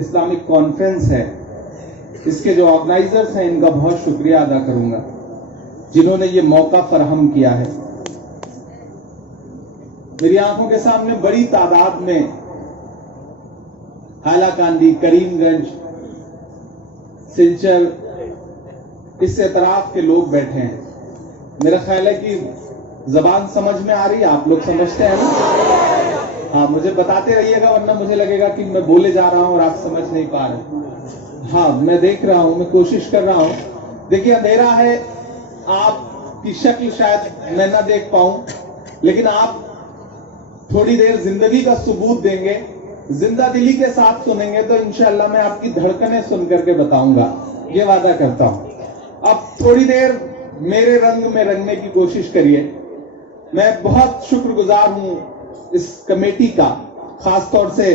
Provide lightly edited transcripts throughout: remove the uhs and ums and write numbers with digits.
Islamic conference ہے اس کے جو آرگنائزرز ہیں ان کا بہت شکریہ ادا کروں گا جنہوں نے یہ موقع فراہم کیا ہے. میری آنکھوں کے سامنے بڑی تعداد میں حائلہ کاندی، کریم گنج، سلچر اس اطراف کے لوگ بیٹھے ہیں. میرا خیال ہے کہ زبان سمجھ میں آ رہی ہے، آپ لوگ سمجھتے ہیں نا؟ ہاں، مجھے بتاتے رہیے گا ورنہ مجھے لگے گا کہ میں بولے جا رہا ہوں اور آپ سمجھ نہیں پا رہے. ہاں، میں دیکھ رہا ہوں، میں کوشش کر رہا ہوں. دیکھیے اندھیرا ہے، آپ کی شکل شاید میں نہ دیکھ پاؤں، لیکن آپ تھوڑی دیر زندگی کا ثبوت دیں گے، زندہ دلی کے ساتھ سنیں گے تو انشاءاللہ میں آپ کی دھڑکنیں سن کر کے بتاؤں گا، یہ وعدہ کرتا ہوں. اب تھوڑی دیر میرے رنگ میں رنگنے کی کوشش کریے. میں بہت شکر گزار ہوں اس کمیٹی کا، خاص طور سے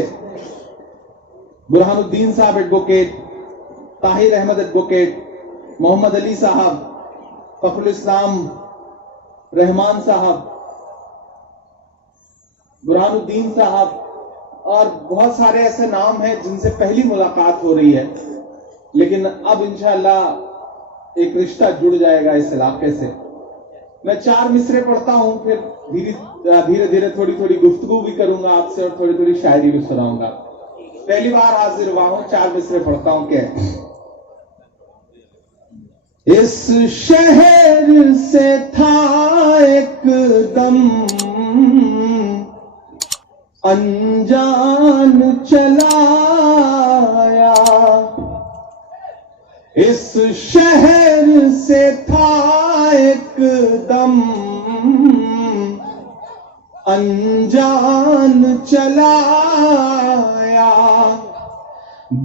برہان الدین صاحب ایڈوکیٹ، طاہر احمد ایڈوکیٹ، محمد علی صاحب، فخر الاسلام رحمان صاحب، برہان الدین صاحب اور بہت سارے ایسے نام ہیں جن سے پہلی ملاقات ہو رہی ہے، لیکن اب انشاءاللہ ایک رشتہ جڑ جائے گا اس علاقے سے. میں 4 مصرے پڑھتا ہوں، پھر دھیرے دھیرے تھوڑی تھوڑی گفتگو بھی کروں گا آپ سے اور تھوڑی تھوڑی شاعری بھی سناؤں گا. پہلی بار حاضر ہوا ہوں، 4 مصرے پڑھتا ہوں. کہ اس شہر سے تھا ایک دم انجان چلا آیا، اس شہر سے تھا ایک دم انجان چلا آیا،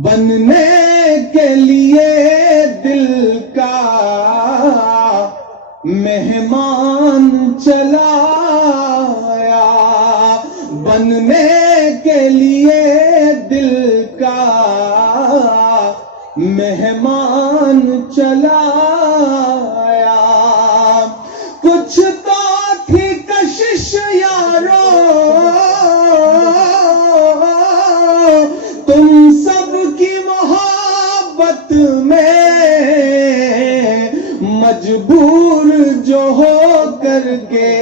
بننے کے لیے دل کا مہمان چلا آیا، بننے کے لیے دل کا مہمان چلا آیا. کچھ تو تھی کشش یارو تم سب کی محبت میں، مجبور جو ہو کر کے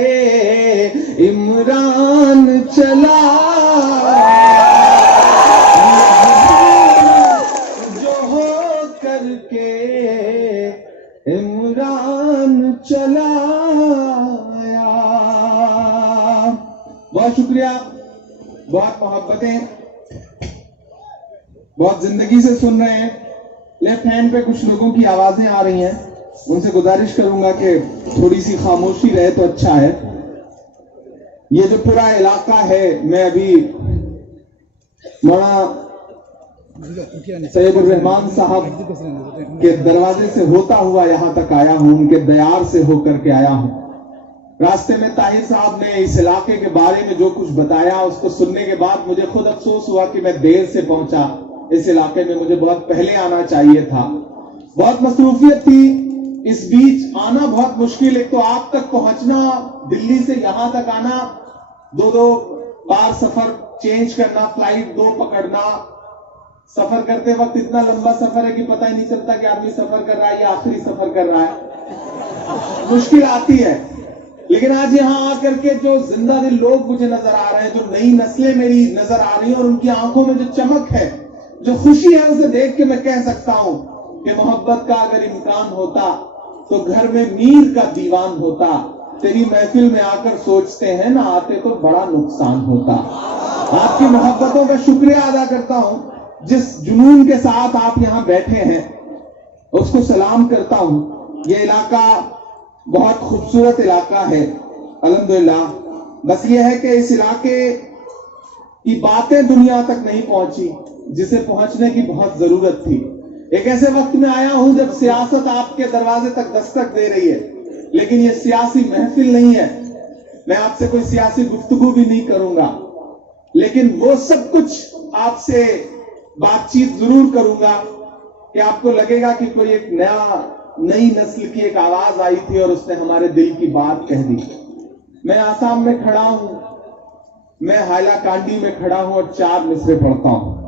عمران چلا، جو ہو کر کے عمران چلا آیا. بہت شکریہ، بہت محبتیں، بہت زندگی سے سن رہے ہیں. لیفٹ ہینڈ پہ کچھ لوگوں کی آوازیں آ رہی ہیں، ان سے گزارش کروں گا کہ تھوڑی سی خاموشی رہے تو اچھا ہے. یہ جو پورا علاقہ ہے، میں ابھی مولانا سید الرحمان صاحب کے دروازے سے ہوتا ہوا یہاں تک آیا ہوں، ان کے دیار سے ہو کر کے آیا ہوں. راستے میں طاہر صاحب نے اس علاقے کے بارے میں جو کچھ بتایا، اس کو سننے کے بعد مجھے خود افسوس ہوا کہ میں دیر سے پہنچا. اس علاقے میں مجھے بہت پہلے آنا چاہیے تھا، بہت مصروفیت تھی. اس بیچ آنا بہت مشکل، ایک تو آپ تک پہنچنا، دلی سے یہاں تک آنا، 2 بار سفر چینج کرنا، فلائٹ 2 پکڑنا. سفر کرتے وقت اتنا لمبا سفر ہے کہ پتہ ہی نہیں چلتا کہ آدمی سفر کر رہا ہے یا آخری سفر کر رہا ہے. مشکل آتی ہے. لیکن آج یہاں آ کر کے جو زندہ دل لوگ مجھے نظر آ رہے ہیں، جو نئی نسلیں میری نظر آ رہی ہیں، اور ان کی آنکھوں میں جو چمک ہے، جو خوشی ہے، اسے دیکھ کے میں کہہ سکتا ہوں کہ محبت کا اگر امکان ہوتا تو گھر میں میر کا دیوان ہوتا. تیری محفل میں آ کر سوچتے ہیں نہ آتے تو بڑا نقصان ہوتا. آپ کی محبتوں کا شکریہ ادا کرتا ہوں. جس جنون کے ساتھ آپ یہاں بیٹھے ہیں اس کو سلام کرتا ہوں. یہ علاقہ بہت خوبصورت علاقہ ہے الحمدللہ. بس یہ ہے کہ اس علاقے کی باتیں دنیا تک نہیں پہنچی جسے پہنچنے کی بہت ضرورت تھی. ایک ایسے وقت میں آیا ہوں جب سیاست آپ کے دروازے تک دستک دے رہی ہے، لیکن یہ سیاسی محفل نہیں ہے. میں آپ سے کوئی سیاسی گفتگو بھی نہیں کروں گا، لیکن وہ سب کچھ آپ سے بات چیت ضرور کروں گا کہ آپ کو لگے گا کہ کوئی ایک نئی نسل کی ایک آواز آئی تھی اور اس نے ہمارے دل کی بات کہہ دی. میں آسام میں کھڑا ہوں، میں حائلہ کانڈی میں کھڑا ہوں اور 4 مصرے پڑھتا ہوں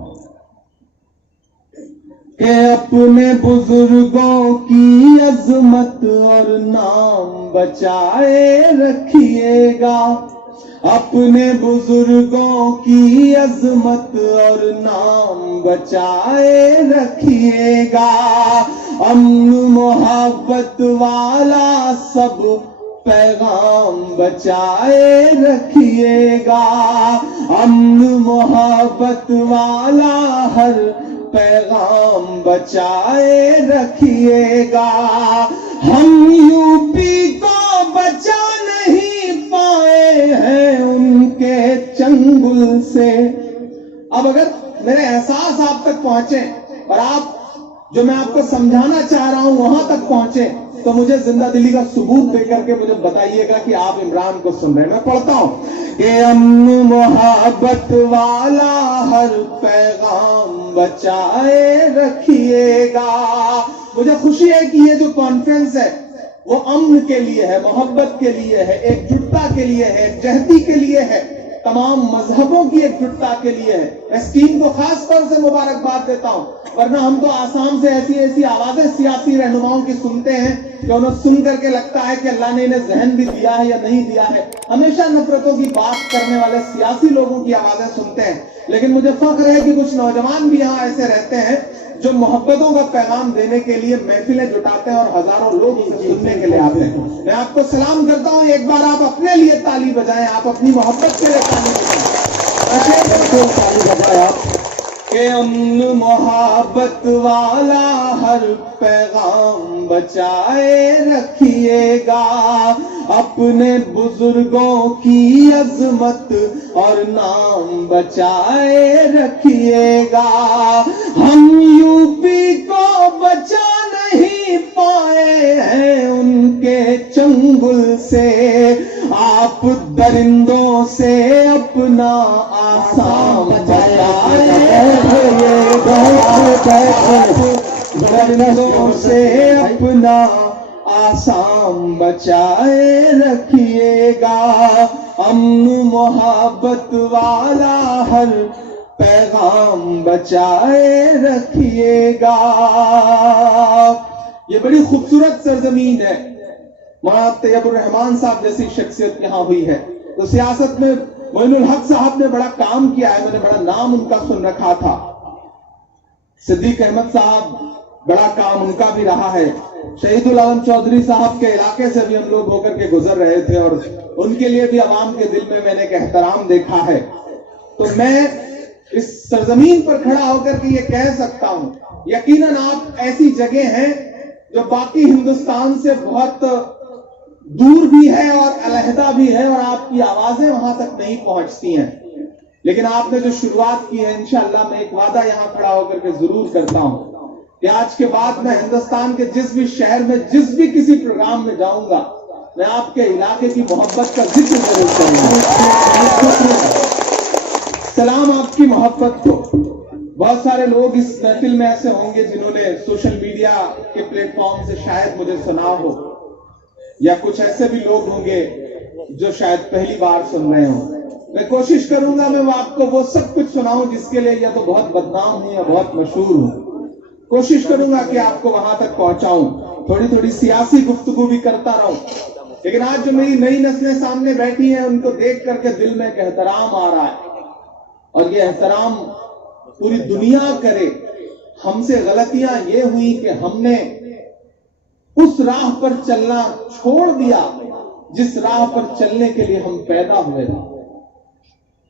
کہ اپنے بزرگوں کی عظمت اور نام بچائے رکھیے گا، اپنے بزرگوں کی عظمت اور نام بچائے رکھیے گا، امن محبت والا سب پیغام بچائے رکھیے گا، امن محبت والا ہر پیغام بچائے رکھیے گا، ہم یو پی کو بچا نہیں پائے ہیں ان کے چنگل سے۔ اب اگر میرے احساس آپ تک پہنچے اور آپ جو میں آپ کو سمجھانا چاہ رہا ہوں وہاں تک پہنچے تو مجھے زندہ دلی کا ثبوت دے کر کے مجھے بتائیے گا کہ آپ عمران کو سن رہے ہیں۔ میں پڑھتا ہوں کہ امن محبت والا ہر پیغام بچائے رکھیے گا۔ مجھے خوشی ہے کہ یہ جو کانفرنس ہے وہ امن کے لیے ہے، محبت کے لیے ہے، ایک جٹتا کے لیے ہے، ایک جہتی کے لیے ہے، تمام مذہبوں کی ایک جٹتا کے لیے ہے۔ میں اس ٹیم کو خاص طور سے مبارکباد دیتا ہوں، ورنہ ہم تو آسام سے ایسی آوازیں سیاسی رہنماؤں کی سنتے ہیں کہ انہیں سن کر کے لگتا ہے کہ اللہ نے انہیں ذہن بھی دیا ہے یا نہیں دیا ہے۔ ہمیشہ نفرتوں کی بات کرنے والے سیاسی لوگوں کی آوازیں سنتے ہیں، لیکن مجھے فخر ہے کہ کچھ نوجوان بھی یہاں ایسے رہتے ہیں جو محبتوں کا پیغام دینے کے لیے محفلیں جٹاتے ہیں اور ہزاروں لوگ اسے سننے کے لیے آتے ہیں۔ میں آپ کو سلام کرتا ہوں، ایک بار آپ اپنے لیے تالی بجائیں، آپ اپنی محبت کے لیے تالی بجائیں۔ کہ امن محبت والا ہر پیغام بچائے رکھیے گا، اپنے بزرگوں کی عظمت اور نام بچائے رکھیے گا، ہم یو پی کو بچا نہیں پائے ہیں ان کے چنگل سے، آپ درندوں سے اپنا آسام بچائے رکھیے گا، درندوں سے اپنا آسام بچائے رکھیے گا، امن محبت والا ہر پیغام بچائے رکھیے گا۔ یہ بڑی خوبصورت سرزمین ہے، مولانا طیب الرحمان صاحب جیسی شخصیت یہاں ہوئی ہے تو سیاست میں معین الحق صاحب نے بڑا کام کیا ہے، میں نے بڑا نام ان کا سن رکھا تھا۔ صدیق احمد صاحب بڑا کام ان کا بھی رہا ہے، شہید العالم چودھری صاحب کے علاقے سے بھی ہم لوگ ہو کر کے گزر رہے تھے اور ان کے لیے بھی عوام کے دل میں نے ایک احترام دیکھا ہے۔ تو میں اس سرزمین پر کھڑا ہو کر کے یہ کہہ سکتا ہوں، یقیناً آپ ایسی جگہ ہیں جو باقی ہندوستان سے بہت دور بھی ہے اور علیحدہ بھی ہے اور آپ کی آوازیں وہاں تک نہیں پہنچتی ہیں، لیکن آپ نے جو شروعات کی ہے انشاءاللہ میں ایک وعدہ یہاں کھڑا ہو کر کے ضرور کرتا ہوں کہ آج کے بعد میں ہندوستان کے جس بھی شہر میں جس بھی کسی پروگرام میں جاؤں گا میں آپ کے علاقے کی محبت کا ذکر ضرور کروں گا۔ سلام آپ کی محبت کو۔ بہت سارے لوگ اس محفل میں ایسے ہوں گے جنہوں نے سوشل میڈیا کے پلیٹ فارم سے شاید مجھے سنا ہو، یا کچھ ایسے بھی لوگ ہوں گے جو شاید پہلی بار سن رہے ہوں۔ میں کوشش کروں گا میں آپ کو وہ سب کچھ سناؤں جس کے لیے یا تو بہت بدنام ہوں یا بہت مشہور ہوں۔ کوشش کروں گا کہ آپ کو وہاں تک پہنچاؤں، تھوڑی تھوڑی سیاسی گفتگو بھی کرتا رہوں، لیکن آج جو میری نئی نسلیں سامنے بیٹھی ہیں ان کو دیکھ کر کے دل میں ایک احترام آ رہا ہے، اور یہ احترام پوری دنیا کرے۔ ہم سے غلطیاں یہ ہوئی کہ ہم نے اس راہ پر چلنا چھوڑ دیا جس راہ پر چلنے کے لیے ہم پیدا ہوئے تھے۔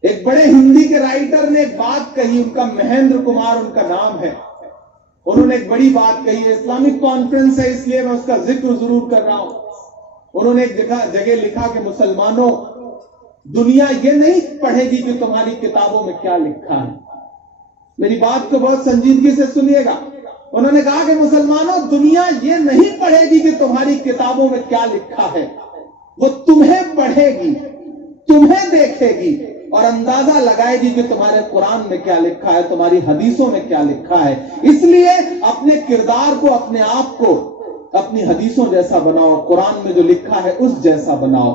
ایک بڑے ہندی کے رائٹر نے ایک بات کہی، ان کا مہیندر کمار ان کا نام ہے، انہوں نے ایک بڑی بات کہی ہے، اسلامک کانفرنس ہے اس لیے میں اس کا ذکر ضرور کر رہا ہوں۔ انہوں نے ایک جگہ لکھا کہ مسلمانوں، دنیا یہ نہیں پڑھے گی کہ تمہاری کتابوں میں کیا لکھا ہے۔ میری بات کو بہت سنجیدگی سے سنیے گا۔ انہوں نے کہا کہ مسلمانوں، دنیا یہ نہیں پڑھے گی کہ تمہاری کتابوں میں کیا لکھا ہے، وہ تمہیں پڑھے گی، تمہیں دیکھے گی اور اندازہ لگائے گی کہ تمہارے قرآن میں کیا لکھا ہے، تمہاری حدیثوں میں کیا لکھا ہے۔ اس لیے اپنے کردار کو، اپنے آپ کو اپنی حدیثوں جیسا بناؤ، قرآن میں جو لکھا ہے اس جیسا بناؤ۔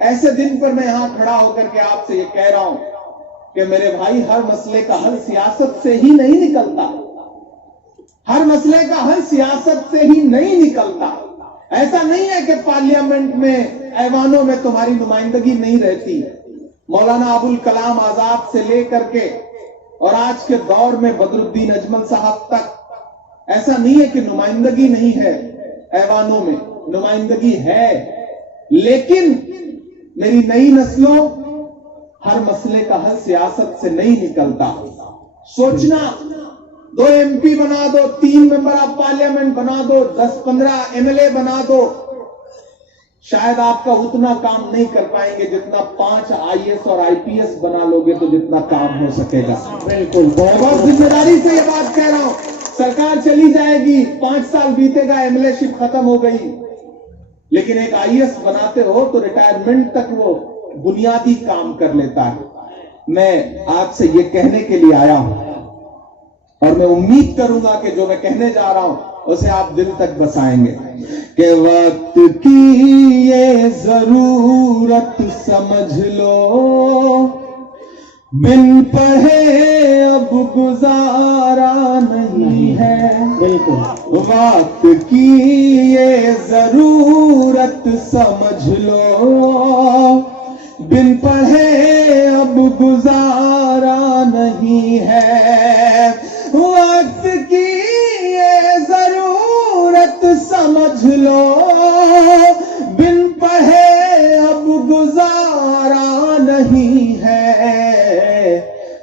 ایسے دن پر میں یہاں کھڑا ہو کر کے آپ سے یہ کہہ رہا ہوں کہ میرے بھائی ہر مسئلے کا حل سیاست سے ہی نہیں نکلتا. ہر مسئلے کا حل سیاست سے ہی نہیں نکلتا. ایسا نہیں ہے کہ پارلیمنٹ میں ایوانوں میں تمہاری نمائندگی نہیں رہتی. مولانا ابوالکلام آزاد سے لے کر کے اور آج کے دور میں بدر الدین اجمل صاحب تک ایسا نہیں ہے کہ نمائندگی نہیں ہے. ایوانوں میں نمائندگی ہے, لیکن میری نئی نسلوں, ہر مسئلے کا حل سیاست سے نہیں نکلتا. سوچنا 2 MP بنا دو, 3 ممبر آف پارلیمنٹ بنا دو, 10-15 MLA بنا دو, شاید آپ کا اتنا کام نہیں کر پائیں گے جتنا 5 IAS اور IPS بنا لو گے تو جتنا کام ہو سکے گا. بالکل بہت ذمہ داری سے یہ بات کہہ رہا ہوں. سرکار چلی جائے گی, 5 سال بیتے گا, MLA شپ ختم ہو گئی, لیکن ایک IAS بناتے ہو تو ریٹائرمنٹ تک وہ بنیادی کام کر لیتا ہے. میں آپ سے یہ کہنے کے لیے آیا ہوں اور میں امید کروں گا کہ جو میں کہنے جا رہا ہوں اسے آپ دل تک بسائیں گے کہ وقت کی یہ ضرورت سمجھ لو, بن پڑھے اب گزارا نہیں ہے. بالکل وقت کی یہ ضرورت سمجھ لو, بن پڑھے اب گزارا نہیں ہے. وقت کی یہ ضرورت سمجھ لو, بن پڑھے اب گزارا نہیں ہے.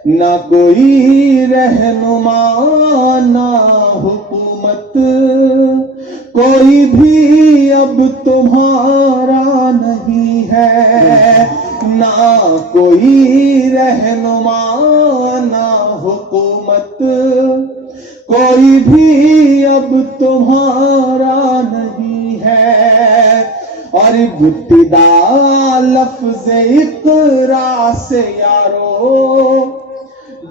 نہ کوئی رہنما نہ حکومت, کوئی بھی اب تمہارا نہیں ہے. نہ کوئی رہنما نہ حکومت, کوئی بھی اب تمہارا نہیں ہے. اور ابتدا لفظ اقرا سے یارو,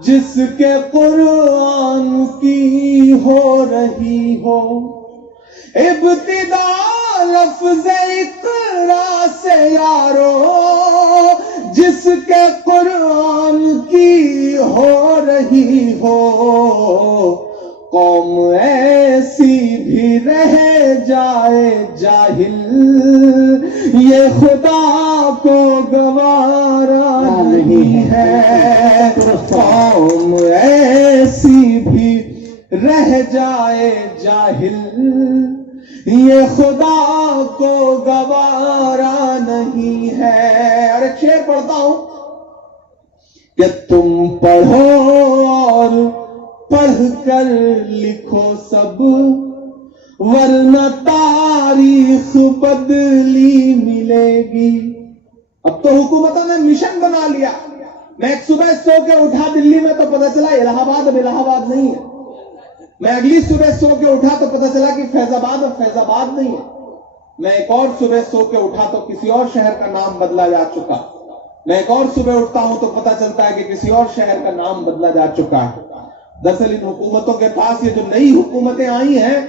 جس کے قرآن کی ہو رہی ہو. ابتدا لفظ اقرا سے یارو, جس کے قرآن کی ہو رہی ہو. قوم ایسی بھی رہ جائے جاہل, یہ خدا کو گوارا نہیں ہے. قوم ایسی بھی رہ جائے جاہل, یہ خدا کو گوارا نہیں ہے. اور ایک شعر پڑھتا ہوں کہ تم پڑھو اور پڑھ کر لکھو سب, ورنہ تاریخ بدلی ملے گی. اب تو حکومتوں نے مشن بنا لیا. میں ایک صبح سو کے اٹھا دلی میں تو پتہ چلا الہ آباد اب الہ آباد نہیں ہے. میں اگلی صبح سو کے اٹھا تو پتہ چلا کہ فیض آباد اب فیض آباد نہیں ہے. میں ایک اور صبح سو کے اٹھا تو کسی اور شہر کا نام بدلا جا چکا. میں ایک اور صبح اٹھتا ہوں تو پتہ چلتا ہے کہ کسی اور شہر کا نام بدلا جا چکا ہے. دراصل ان حکومتوں کے پاس یہ جو نئی حکومتیں آئی ہیں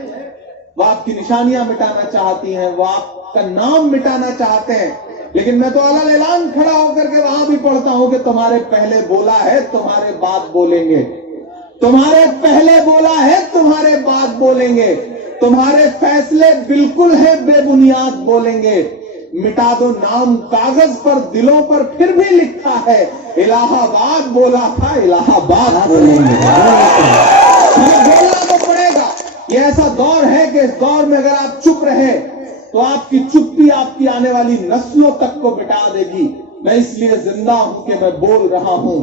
وہ آپ کی نشانیاں مٹانا چاہتی ہیں, وہ آپ کا نام مٹانا چاہتے ہیں. لیکن میں تو اعلان اعلان کھڑا ہو کر کے وہاں بھی پڑھتا ہوں کہ تمہارے پہلے بولا ہے تمہارے بعد بولیں گے. تمہارے پہلے بولا ہے تمہارے بعد بولیں گے. تمہارے فیصلے بالکل ہے بے بنیاد بولیں گے. مٹا دو نام کاغذ پر, دلوں پر پھر بھی لکھا ہے الہ آباد بولا تھا الہ آباد بولیں گے. یہ بولنا تو پڑے گا. یہ ایسا دور ہے کہ اس دور میں اگر آپ چپ رہے تو آپ کی چپی آپ کی آنے والی نسلوں تک کو مٹا دے گی. میں اس لیے زندہ ہوں کہ میں بول رہا ہوں.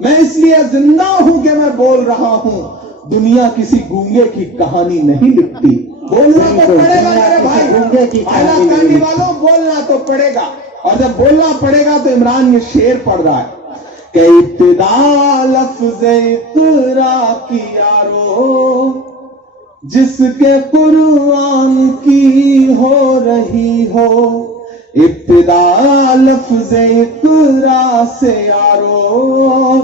میں اس لیے زندہ ہوں کہ میں بول رہا ہوں. دنیا کسی گونگے کی کہانی نہیں لکھتی. بولنا تو پڑے گا میرے بھائی, کہانی والوں بولنا تو پڑے گا. اور جب بولنا پڑے گا تو عمران یہ شعر پڑھ رہا ہے کہ ابتدا لفظ اقرا کی یارو, جس کے قرآن کی ہو رہی ہو. ابتدا لفظ اقرا سے یارو,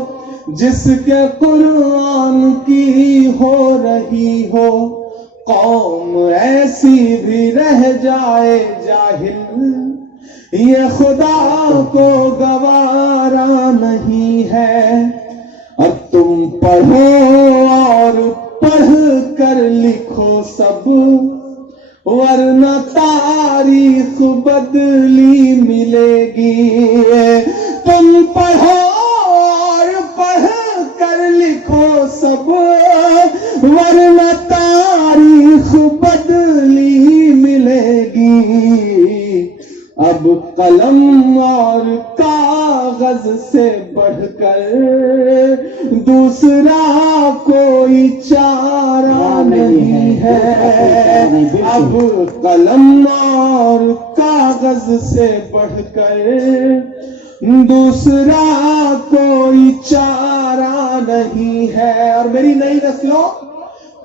جس کے قرآن کی ہو رہی ہو. قوم ایسی بھی رہ جائے جاہل, یہ خدا کو گوارا نہیں ہے. اب تم پڑھو اور پڑھ کر لکھو سب، ورنہ تاریخ بدلی ملے گی. تم پڑھو اور پڑھ کر لکھو سب، ورنہ تاریخ بدلی ملے گی. اب قلم اور کاغذ سے بڑھ کر دوسرا کوئی چارہ نہیں ہے. اب قلم اور کاغذ سے بڑھ کر دوسرا کوئی چارہ نہیں ہے. اور میری نئی نسلوں،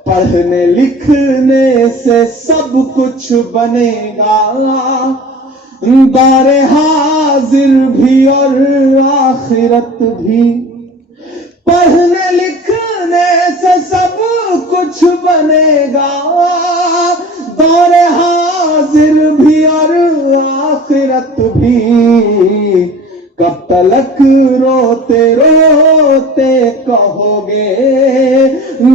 پڑھنے لکھنے سے سب کچھ بنے گا، دار حاضر بھی اور آخرت بھی. پڑھنے لکھنے سے سب کچھ بنے گا، دار حاضر بھی اور آخرت بھی. کب تلک روتے روتے کہو گے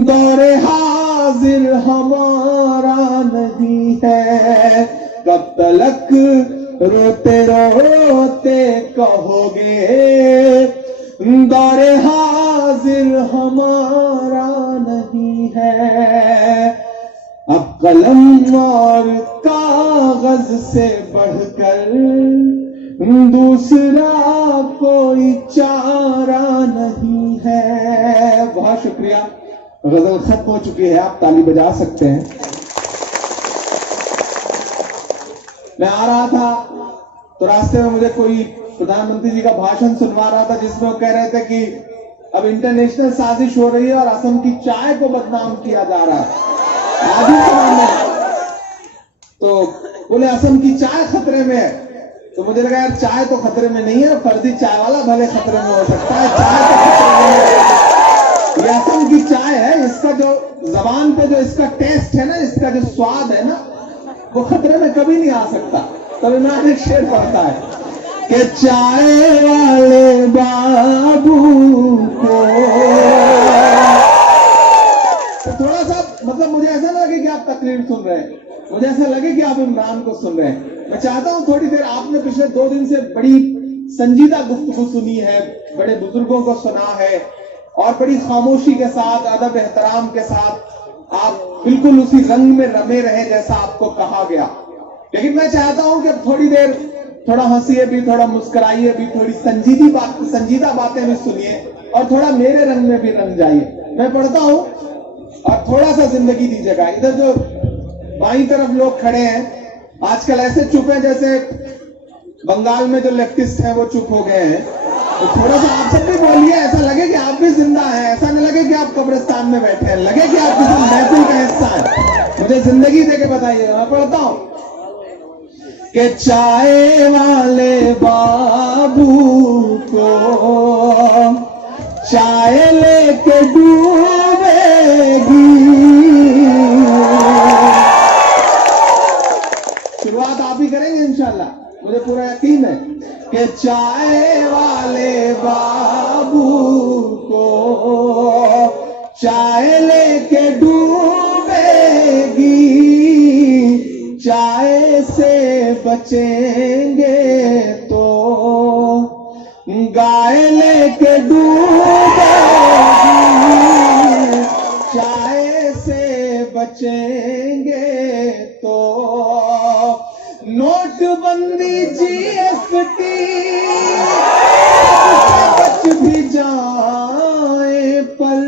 دور حاضر ہمارا نہیں ہے. کب تلک روتے روتے کہو گے دور حاضر ہمارا نہیں ہے. اب قلم اور کاغذ سے بڑھ کر دوسرا کوئی چارہ نہیں ہے. بہت شکریہ. غزل ختم ہو چکی ہے، آپ تالی بجا سکتے ہیں. میں آ رہا تھا تو راستے میں مجھے کوئی پردھان منتری جی کا بھاشن سنوا رہا تھا، جس میں وہ کہہ رہے تھے کہ اب انٹرنیشنل سازش ہو رہی ہے اور اسم کی چائے کو بدنام کیا جا رہا ہے. آج ہی سنا میں تو بولے اسم کی چائے خطرے میں ہے. تو مجھے لگا یار چائے تو خطرے میں نہیں ہے، فرضی چائے والا بھلے خطرے میں ہو سکتا ہے، چائے تو خطرے میں ہے. یہ اسم کی چائے ہے، اس کا جو زبان پہ جو اس کا ٹیسٹ ہے نا، اس کا جو سواد ہے نا، وہ خطرے میں کبھی نہیں آ سکتا. تو امام ایک شعر پڑھتا ہے کہ چائے والے بابو کو. تو تھوڑا سا مطلب مجھے ایسا لگے کہ آپ تقریر سن رہے ہیں، مجھے ایسا لگے کہ آپ عمران کو سن رہے ہیں. میں چاہتا ہوں تھوڑی دیر، آپ نے پچھلے 2 دن سے بڑی سنجیدہ گفتگو سنی ہے، بڑے بزرگوں کو سنا ہے، اور بڑی خاموشی کے ساتھ، ادب احترام کے ساتھ آپ بالکل اسی رنگ میں رمے رہے جیسا آپ کو کہا گیا. لیکن میں چاہتا ہوں کہ تھوڑی دیر تھوڑا ہنسیے بھی، تھوڑا مسکرائیے بھی، تھوڑی سنجیدہ باتیں بھی سنیے، اور تھوڑا میرے رنگ میں بھی رنگ جائیے. میں پڑھتا ہوں اور تھوڑا سا زندگی دیجیے گا. ادھر جو بائیں طرف لوگ کھڑے ہیں آج کل ایسے چپ ہیں جیسے بنگال میں جو لیفٹسٹ ہیں وہ چپ ہو گئے ہیں. تو تھوڑا سا آپ سب بھی بولیے، ایسا لگے کہ آپ بھی زندہ ہیں، ایسا نہ لگے کہ آپ قبرستان میں بیٹھے ہیں، لگے کہ آپ کسی محفل کا حصہ ہیں. مجھے زندگی دے کے بتائیے. میں پڑھتا ہوں کہ چائے والے بابو کو چائے لے کے ڈوبے گی. شروعات آپ ہی کریں گے انشاءاللہ، مجھے پورا یقین ہے کہ چائے والے بابو کو چائے لے کے ڈوبے گی. چائے سے بچیں گے تو گائے لے کے ڈوبے گی. چائے سے بچیں گے تو نوٹ بندی GST بچ بھی جائیں پر.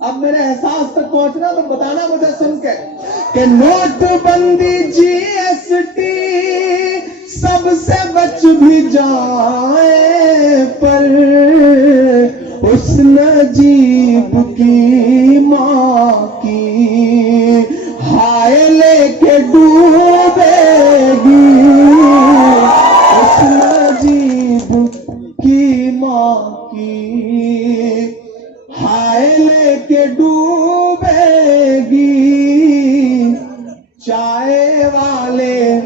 اب میرے احساس تک پہنچنا تو بتانا مجھے سن کے کہ نوٹ بندی GST سب سے بچ بھی جائیں پر اس نجیب کی ماں کی ہائے لے کے ڈوبے گی. اس نجیب کی ماں کی ہائے لے کے ڈوبے گی. چائے والے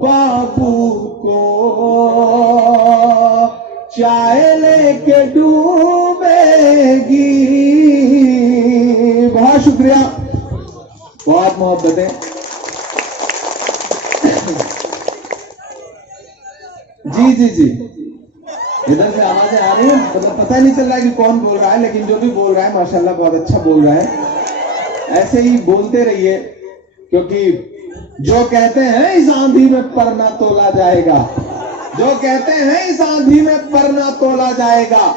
بابو کو کے ڈوبے گی. بہت شکریہ, بہت محبتیں. جی ادھر سے آوازیں آ رہی ہیں, پتہ نہیں چل رہا ہے کہ کون بول رہا ہے, لیکن جو بھی بول رہا ہے ماشاءاللہ بہت اچھا بول رہا ہے. ایسے ہی بولتے رہیے, کیونکہ جو کہتے ہیں اس آندھی میں پر نہ تولا جائے گا, جو کہتے ہیں اس آندھی میں پر نہ تولا جائے گا,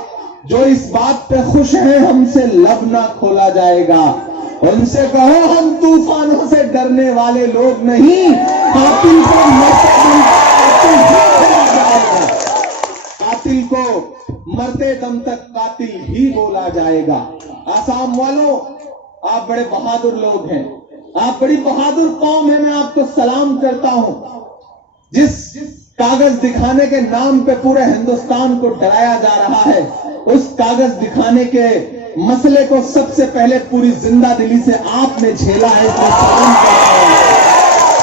جو اس بات پہ خوش ہیں ہم سے لب نہ کھولا جائے گا, ان سے کہو ہم طوفانوں سے ڈرنے والے لوگ نہیں, قاتل کو قاتل کو مرتے دم تک قاتل ہی بولا جائے گا. آسام والوں, آپ بڑے بہادر لوگ ہیں, آپ بڑی بہادر قوم ہے. میں آپ کو سلام کرتا ہوں. جس کاغذ دکھانے کے نام پہ پورے ہندوستان کو ڈرایا جا رہا ہے, اس کاغذ دکھانے کے مسئلے کو سب سے پہلے پوری زندہ دلی سے آپ نے جھیلا ہے.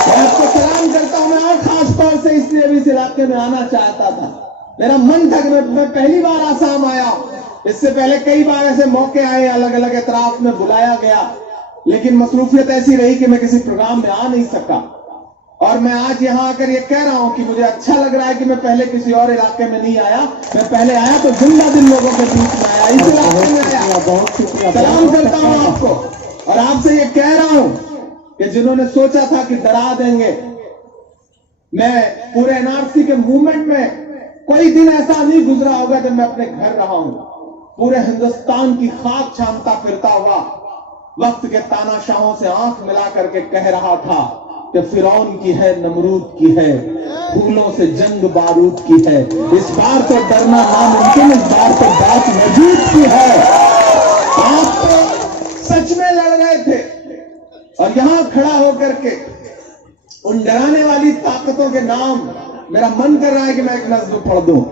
میں آپ کو سلام کرتا ہوں. میں اور خاص طور سے اس لیے بھی اس علاقے میں آنا چاہتا تھا, میرا من تھا کہ میں پہلی بار آسام آیا. اس سے پہلے کئی بار ایسے موقع آئے, الگ الگ اطراف میں بلایا گیا, لیکن مصروفیت ایسی رہی کہ میں کسی پروگرام میں آ نہیں سکا. اور میں آج یہاں آ کر یہ کہہ رہا ہوں کہ مجھے اچھا لگ رہا ہے کہ میں پہلے کسی اور علاقے میں نہیں آیا. میں پہلے آیا تو زندہ دل لوگوں کے بیچ میں آیا, اس علاقے میں آیا. بہت شکریہ, سلام کرتا ہوں آپ کو, اور آپ سے یہ کہہ رہا ہوں کہ جنہوں نے سوچا تھا کہ ڈرا دیں گے, میں پورے NRC کے موومنٹ میں کوئی دن ایسا نہیں گزرا ہوگا جب میں اپنے گھر رہا ہوں. پورے ہندوستان کی خاک چھانتا پھرتا ہوا وقت کے تانا شاہوں سے آنکھ ملا کر کے کہہ رہا تھا کہ فرعون کی ہے, نمرود کی ہے, پھولوں سے جنگ بارود کی ہے. اس بار تو ڈرنا ناممکن, اس بار تو بات وجود کی ہے. آپ تو سچ میں لڑ گئے تھے, اور یہاں کھڑا ہو کر کے ان ڈرانے والی طاقتوں کے نام میرا من کر رہا ہے کہ میں ایک نظم پڑھ دوں.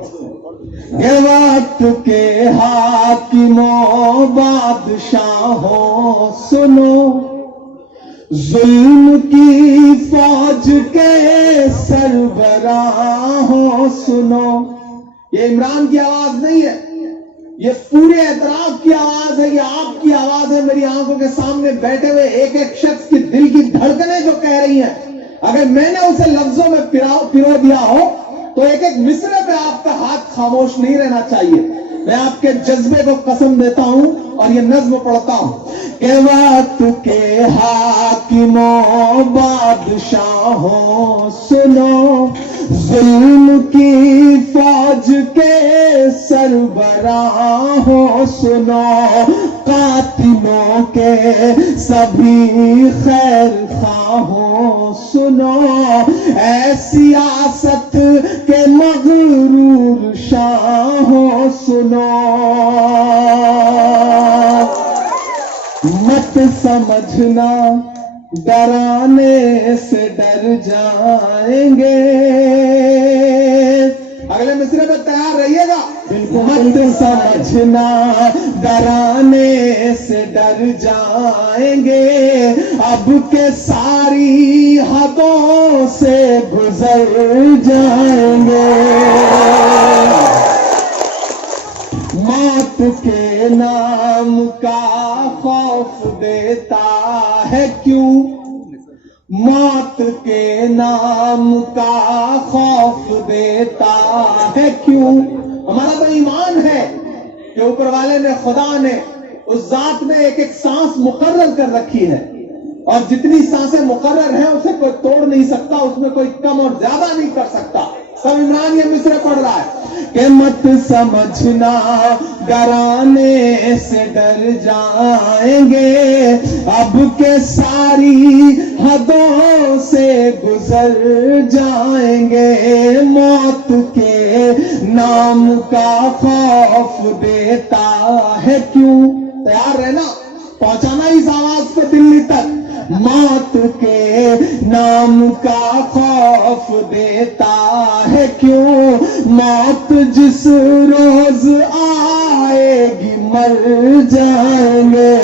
کہ وقت کے حاکموں بادشاہوں سنو, ظلم کی فوج کے سربراہوں سنو. یہ عمران کی آواز نہیں ہے, یہ پورے اعتراف کی آواز ہے, یہ آپ کی آواز ہے. میری آنکھوں کے سامنے بیٹھے ہوئے ایک ایک شخص کی دل کی دھڑکنیں جو کہہ رہی ہیں, اگر میں نے اسے لفظوں میں پرو دیا ہو تو ایک ایک مصرے پہ آپ کا ہاتھ خاموش نہیں رہنا چاہیے. میں آپ کے جذبے کو قسم دیتا ہوں اور یہ نظم پڑھتا ہوں کہ وقت کے حاکموں بادشاہوں سنو, ظلم کی فوج کے سربراہوں سنو, قاتلوں کے سبھی خیر خواہوں سنو, اے سیاست کے مغرور شاہوں سنو. مت سمجھنا ڈرانے سے ڈر جائیں گے. اگلے مصرے میں تیار رہیے گا. مت سمجھنا ڈرانے سے ڈر جائیں گے, اب کے ساری حدوں سے گزر جائیں گے. موت کے نام کا خوف دیتا ہے کیوں, موت کے نام کا خوف دیتا ہے کیوں. ہمارا تو ایمان ہے کہ اوپر والے نے, خدا نے, اس ذات نے ایک ایک سانس مقرر کر رکھی ہے, اور جتنی سانسیں مقرر ہیں اسے کوئی توڑ نہیں سکتا, اس میں کوئی کم اور زیادہ نہیں کر سکتا. سب عمران یہ مصرے پڑھ رہا ہے کہ مت سمجھنا ڈرانے سے ڈر جائیں گے, اب کے ساری حدوں سے گزر جائیں گے. موت کے نام کا خوف دیتا ہے کیوں. تیار رہنا, پہنچانا اس آواز کو دلی تک. موت کے نام کا خوف دیتا ہے کیوں, موت جس روز آئے گی مر جائیں گے.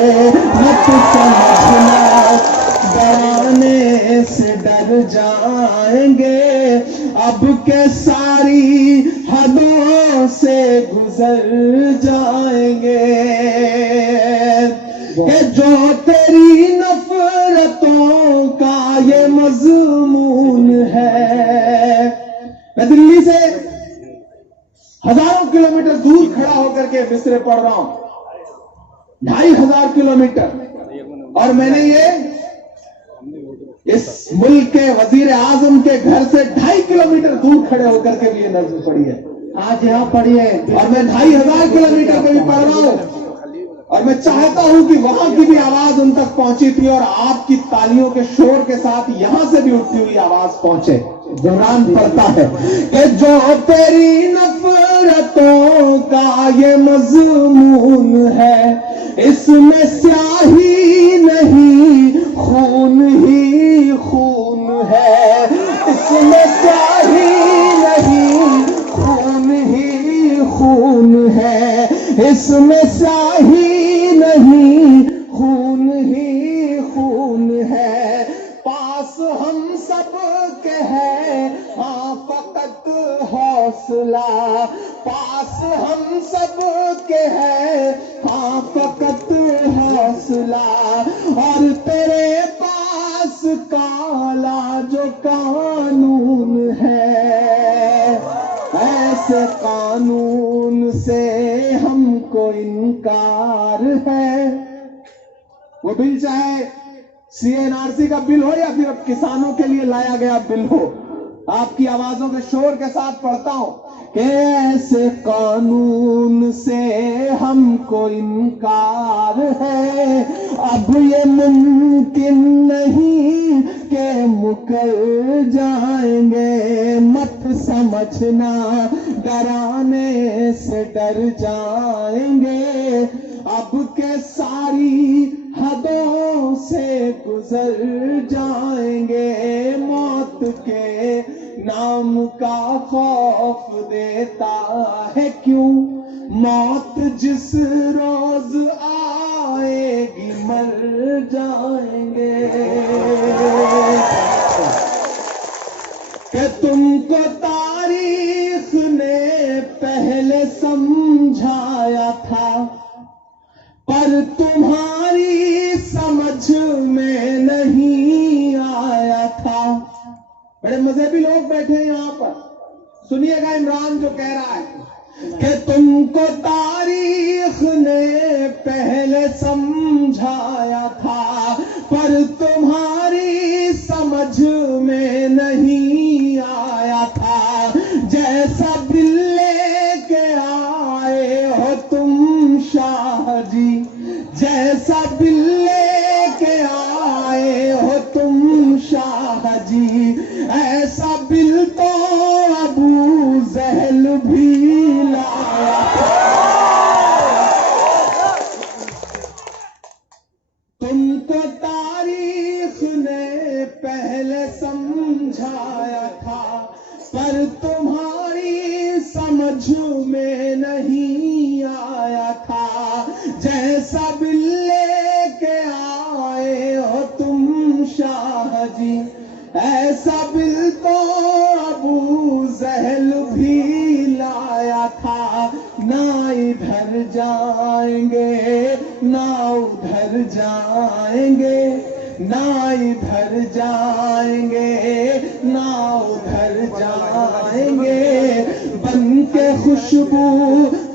مت سمجھنا ڈرانے سے ڈر جائیں گے, اب کے ساری حدوں سے گزر گزر جائیں گے کہ جو تیری نفرتوں کا یہ مضمون ہے. میں دلی سے ہزاروں کلومیٹر دور کھڑا ہو کر کے مصرے پڑھ رہا ہوں, 2500 کلومیٹر, اور میں نے یہ اس ملک کے وزیر اعظم کے گھر سے 2.5 کلومیٹر دور کھڑے ہو کر کے بھی یہ نظم پڑھی ہے. آج یہاں پڑھیے, اور میں 2500 کلومیٹر پہ بھی پڑھ رہا ہوں, اور میں چاہتا ہوں کہ وہاں کی بھی آواز ان تک پہنچی تھی, اور آپ کی تالیوں کے شور کے ساتھ یہاں سے بھی اٹھتی ہوئی آواز پہنچے. دوران پڑتا ہے کہ جو تیری نفرتوں کا یہ مضمون ہے, اس میں سیاہی نہیں خون ہی خون ہے, اس میں سیاہی نہیں خون ہی خون ہے, اس میں سیاہی نہیں خون ہی خون ہے. پاس ہم سب کے ہے ہاں فقط حوصلہ, پاس ہم سب کے ہے ہاں فقط حوصلہ, اور تیرے پاس کالا جو قانون ہے, ایسے قانون سے ہم کو انکار ہے. وہ بل چاہے CNRC کا بل ہو یا پھر اب کسانوں کے لیے لایا گیا بل ہو, آپ کی آوازوں کے شور کے ساتھ پڑھتا ہوں کہ ایسے قانون سے ہم کو انکار ہے. اب یہ ممکن نہیں کہ مکر جائیں گے, مت سمجھنا ڈرانے سے ڈر جائیں گے. اب کے ساری حدوں سے گزر جائیں گے, موت کے نام کا خوف دیتا ہے کیوں, موت جس روز آئے گی مر جائیں گے. کہ تم کو تاریخ نے پہلے سمجھایا تھا, پر تمہاری سمجھ میں نہیں آیا تھا. بڑے مذہبی لوگ بیٹھے ہیں یہاں پر, سنیے گا عمران جو کہہ رہا ہے کہ تم کو تاریخ نے پہلے سمجھایا تھا, پر تمہاری سمجھ میں نہیں آیا تھا. جیسا دل لے کے آئے ہو تم شاہ جی, جیسا دل لے کے آئے ہو تم شاہ جی, ایسا دل تو ابو جہل بھی لایا تھا. تم کو تاریخ نے پہلے سمجھایا تھا, پر تمہاری سمجھ میں نہیں آیا تھا. جیسا بل لے کے آئے ہو تم شاہ جی, ایسا بل تو ابو جہل بھی لایا تھا. نہ ادھر جائیں گے نہ ادھر جائیں گے, نہ ادھر جائیں گے نہ ادھر جائیں گے, بن کے خوشبو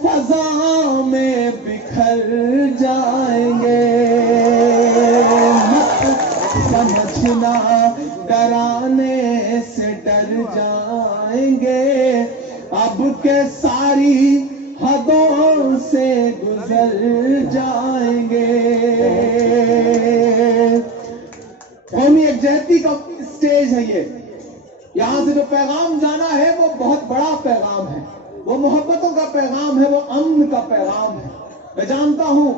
فضا میں بکھر جائیں گے. مت سمجھنا ڈرانے سے ڈر جائیں گے, اب کے ساری حدوں سے گزر جائیں گے. قومی یکجہتی کا اسٹیج ہے یہ, یہاں سے جو پیغام جانا ہے وہ بہت بڑا پیغام ہے, وہ محبتوں کا پیغام ہے, وہ امن کا پیغام ہے. میں جانتا ہوں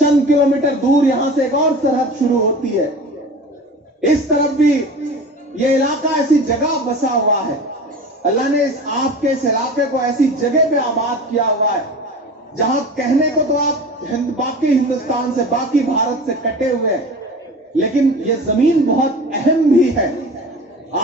چند کلومیٹر دور یہاں سے ایک اور سرحد شروع ہوتی ہے, اس طرف بھی یہ علاقہ ایسی جگہ بسا ہوا ہے. اللہ نے آپ کے اس علاقے کو ایسی جگہ پہ آباد کیا ہوا ہے جہاں کہنے کو تو آپ باقی ہندوستان سے, باقی بھارت سے کٹے ہوئے ہیں, لیکن یہ زمین بہت اہم بھی ہے.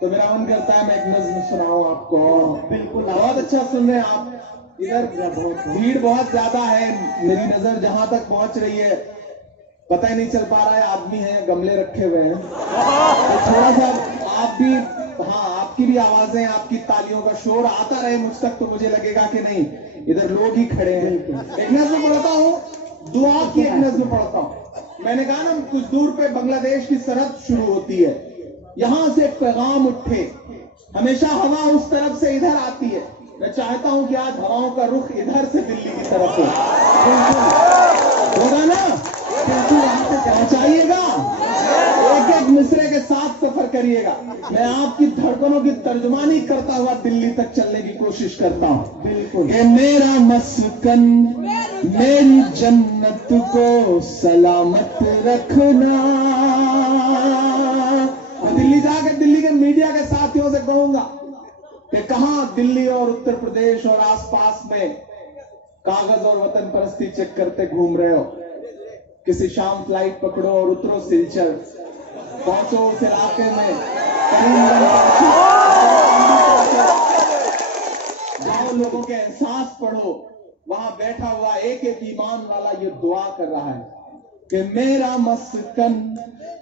تو میرا من کرتا ہے میں ایک نظم سناؤں آپ کو. بالکل بہت اچھا سن رہے ہیں آپ. ادھر بھیڑ بہت زیادہ ہے, میری نظر جہاں تک پہنچ رہی ہے پتہ ہی نہیں چل پا رہا ہے آدمی ہے گملے رکھے ہوئے ہیں. تو تھوڑا سا آپ بھی, ہاں آپ کی بھی آوازیں, آپ کی تالیوں کا شور آتا رہے مجھ تک تو مجھے لگے گا کہ نہیں ادھر لوگ ہی کھڑے ہیں. ایک نظم پڑھتا ہوں, دعا کی ایک نظم پڑھتا ہوں. میں نے کہا نا کچھ دور پہ بنگلہ دیش کی سرحد شروع ہوتی ہے, یہاں سے ایک پیغام اٹھے, ہمیشہ ہوا اس طرف سے ادھر آتی ہے. میں چاہتا ہوں کہ آج ہواؤں کا رخ ادھر سے دلی کی طرف ہو. ہوگا نا, پہنچائیے گا, ایک ایک مصرے کے ساتھ سفر کریے گا. میں آپ کی دھڑکنوں کی ترجمانی کرتا ہوا دلی تک چلنے کی کوشش کرتا ہوں. بالکل. کہ میرا مسکن میری جنت کو سلامت رکھنا. میں دلی جا کے دلی کے میڈیا کے ساتھیوں سے کہوں گا کہ کہاں دلی اور اتر پردیش اور آس پاس میں کاغذ اور وطن پرستی چیک کرتے گھوم رہے ہو. کسی شام فلائٹ پکڑو اور اترو سلچر, پہنچو اس علاقے میں, جاؤ لوگوں کے احساس پڑھو. وہاں بیٹھا ہوا ایک ایک ایمان والا یہ دعا کر رہا ہے کہ میرا مسکن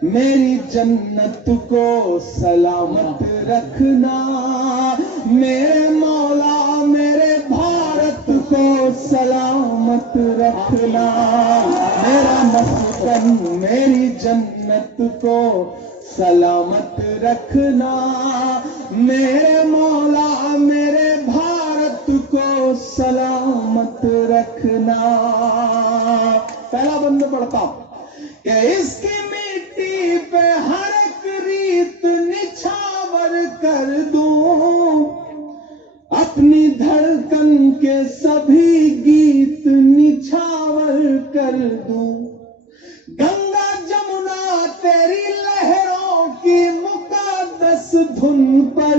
میری جنت کو سلامت رکھنا. میرے مولا میرے بھارت کو سلامت رکھنا. میرا مسکن میری جنت کو سلامت رکھنا. میرے مولا میرے بھارت کو سلامت رکھنا. پہلا بند پڑھتا ہوں کہ اس کی مٹی پہ ہر ایک ریت نچھاور کر دوں, اپنی دھڑکن کے سبھی گیت نچھاور کر دوں. گنگا جمنا تیری لہروں کی مقدس دھن پر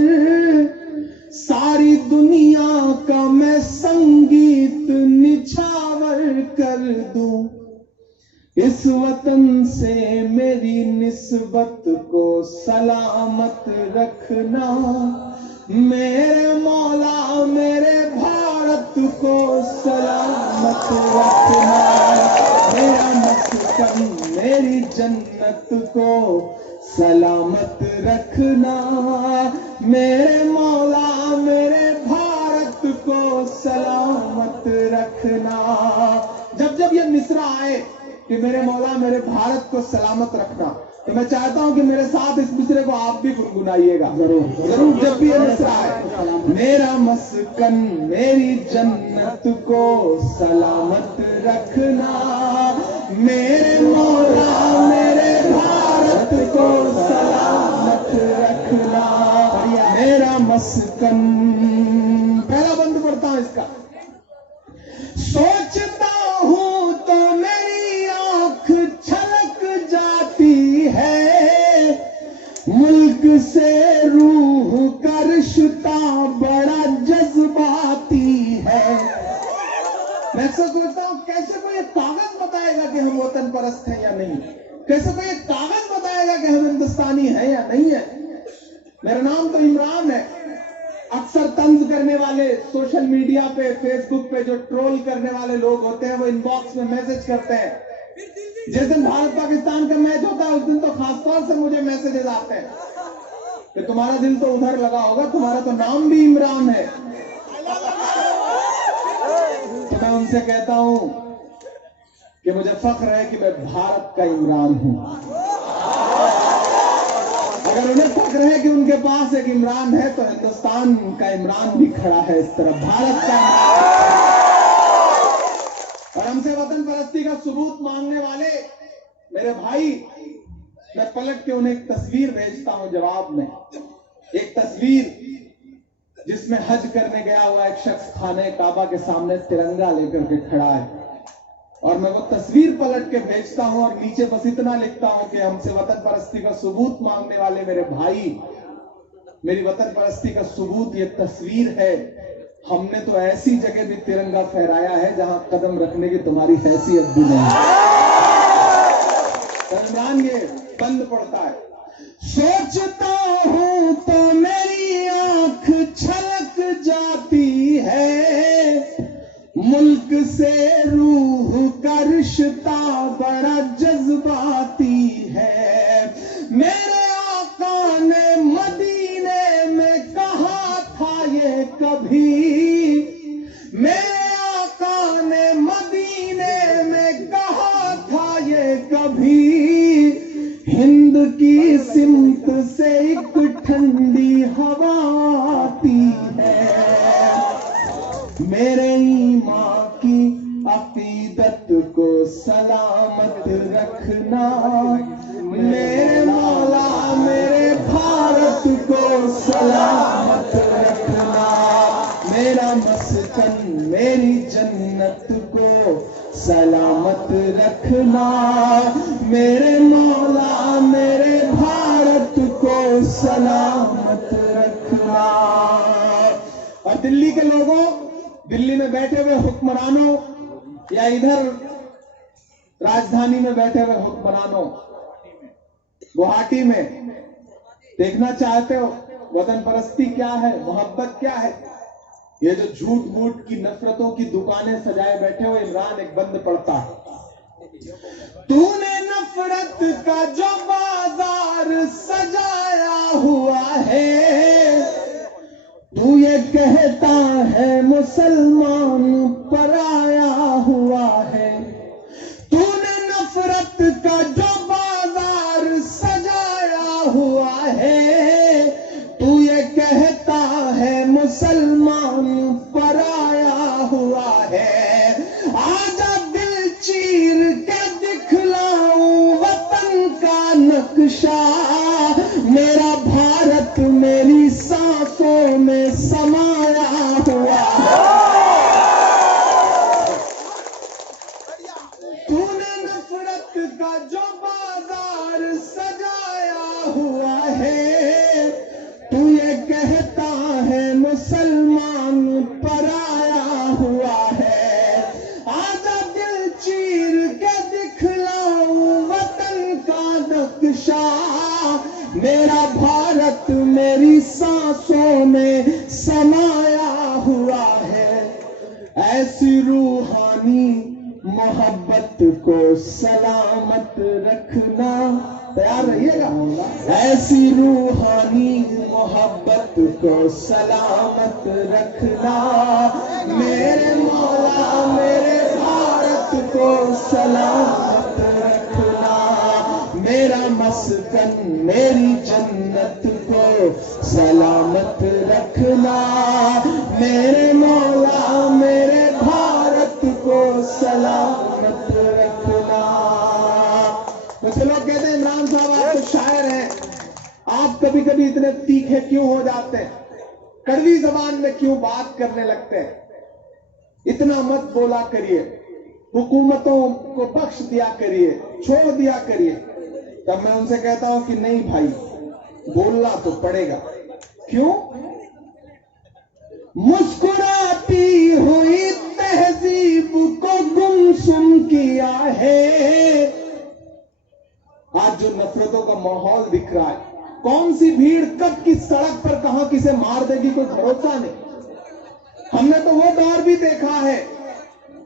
ساری دنیا کا میں سنگیت نچھاور کر دوں. اس وطن سے میری نسبت کو سلامت رکھنا. میرے مولا میرے بھارت کو سلامت رکھنا. میرا مسکن میری جنت کو سلامت رکھنا. میرے مولا میرے بھارت کو سلامت رکھنا. جب جب یہ مصرع آئے کہ میرے مولا میرے بھارت کو سلامت رکھنا, تو میں چاہتا ہوں کہ میرے ساتھ اس مصرے کو آپ بھی گنگنائیے گا. ضرور جب بھی یہ مصرع آئے, میرا مسکن میری جنت کو سلامت رکھنا. میرے مولا میرے بھارت کو سلامت رکھنا. میرا مسکن, پہلا بند پڑھتا ہوں اس کا. سوچتا ہوں تو میری آنکھ چھلک جاتی ہے, ملک سے روح کا رشتہ بڑا جذباتی ہے. میں سوچتا ہوں کیسے کوئی کاغذ بتائے گا کہ ہم وطن پرست ہیں یا نہیں, کیسے کوئی کاغذ بتائے گا کہ ہم ہندوستانی ہیں یا نہیں ہے. میرا نام تو عمران ہے. اکثر طنز کرنے والے سوشل میڈیا پہ فیس بک پہ جو ٹرول کرنے والے لوگ ہوتے ہیں وہ ان باکس میں میسج کرتے ہیں. جس دن بھارت پاکستان کا میچ ہوتا ہے اس دن تو خاص طور سے مجھے میسجز آتے ہیں کہ تمہارا دل تو ادھر لگا ہوگا, تمہارا تو نام بھی عمران ہے. تو میں ان سے کہتا ہوں کہ مجھے فخر ہے کہ میں بھارت کا عمران ہوں. اگر انہیں فکر ہے کہ ان کے پاس ایک عمران ہے تو ہندوستان کا عمران بھی کھڑا ہے اس طرف, بھارت کا عمران. اور ہم سے وطن پرستی کا ثبوت مانگنے والے میرے بھائی, میں پلٹ کے انہیں ایک تصویر بھیجتا ہوں جواب میں. ایک تصویر جس میں حج کرنے گیا ہوا ایک شخص خانہ کعبہ کے سامنے ترنگا لے کر کے کھڑا ہے, اور میں وہ تصویر پلٹ کے بھیجتا ہوں اور نیچے بس اتنا لکھتا ہوں کہ ہم سے وطن پرستی کا ثبوت مانگنے والے میرے بھائی, میری وطن پرستی کا ثبوت یہ تصویر ہے. ہم نے تو ایسی جگہ بھی ترنگا پھہرایا ہے جہاں قدم رکھنے کی تمہاری حیثیت بھی نہیں. عمران یہ بند پڑتا ہے. سوچتا ہوں تو سے روح کا رشتہ بڑا جذباتی ہے. میرے آقا نے مدینے میں کہا تھا یہ کبھی، میرے آقا نے مدینے میں کہا تھا یہ کبھی، ہند کی سمت سے ایک ٹھنڈی ہوا آتی ہے. میرے ایمان کی عقیدت کو سلامت رکھنا، میرے مولا میرے بھارت کو سلامت رکھنا. میرا مسکن میری جنت کو سلامت رکھنا، میرے مولا میرے بھارت کو سلامت رکھنا. اور دلی کے لوگوں، دلی میں بیٹھے ہوئے حکمرانوں یا ادھر راجدھانی میں بیٹھے ہوئے حکمرانوں، گوہاٹی میں دیکھنا چاہتے ہو وطن پرستی کیا ہے، محبت کیا ہے؟ یہ جو جھوٹ موٹ کی نفرتوں کی دکانیں سجائے بیٹھے ہو، عمران ایک بند پڑتا ہے. تو نے نفرت کا جو بازار سجایا ہوا ہے، تو یہ کہتا ہے مسلمان پرایا ہوا ہے. تو نے نفرت کا جو بازار سجایا ہوا ہے، تو یہ کہتا ہے مسلمان پرایا ہوا ہے. آجا دل چیر کے دکھلاؤں وطن کا نقشہ، میرا بھارت میری سانسوں میں سمایا ہوا ہے. تو نے نفرت کا جو بازار سجایا ہوا ہے، تو یہ کہتا ہے مسلمان پرایا ہوا ہے. آجا دل چیر کے دکھلاؤں وطن کا نقشہ، میرا بھارت میری سانسوں میں سمایا ہوا ہے. ایسی روحانی محبت کو سلامت رکھنا، تیار رہیے گا. ایسی روحانی محبت کو سلامت رکھنا، میرے مولا میرے بھارت کو سلامت رکھنا. میرا مسکن میری جنت کو سلامت رکھنا، میرے مولا میرے بھارت کو سلامت رکھنا. کچھ لوگ کہتے ہیں عمران صاحب آپ تو شاعر ہیں، آپ کبھی کبھی اتنے تیکھے کیوں ہو جاتے ہیں، کڑوی زبان میں کیوں بات کرنے لگتے ہیں؟ اتنا مت بولا کریے، حکومتوں کو بخش دیا کریے، چھوڑ دیا کریے. تب میں ان سے کہتا ہوں کہ نہیں بھائی، بولنا تو پڑے گا. کیوں؟ مسکراتی ہوئی تہذیب کو گمسم کیا ہے. آج جو نفرتوں کا ماحول دکھ رہا ہے، کون سی بھیڑ کب کس سڑک پر کہاں کسے مار دے گی کوئی بھروسہ نہیں. ہم نے تو وہ دور بھی دیکھا ہے.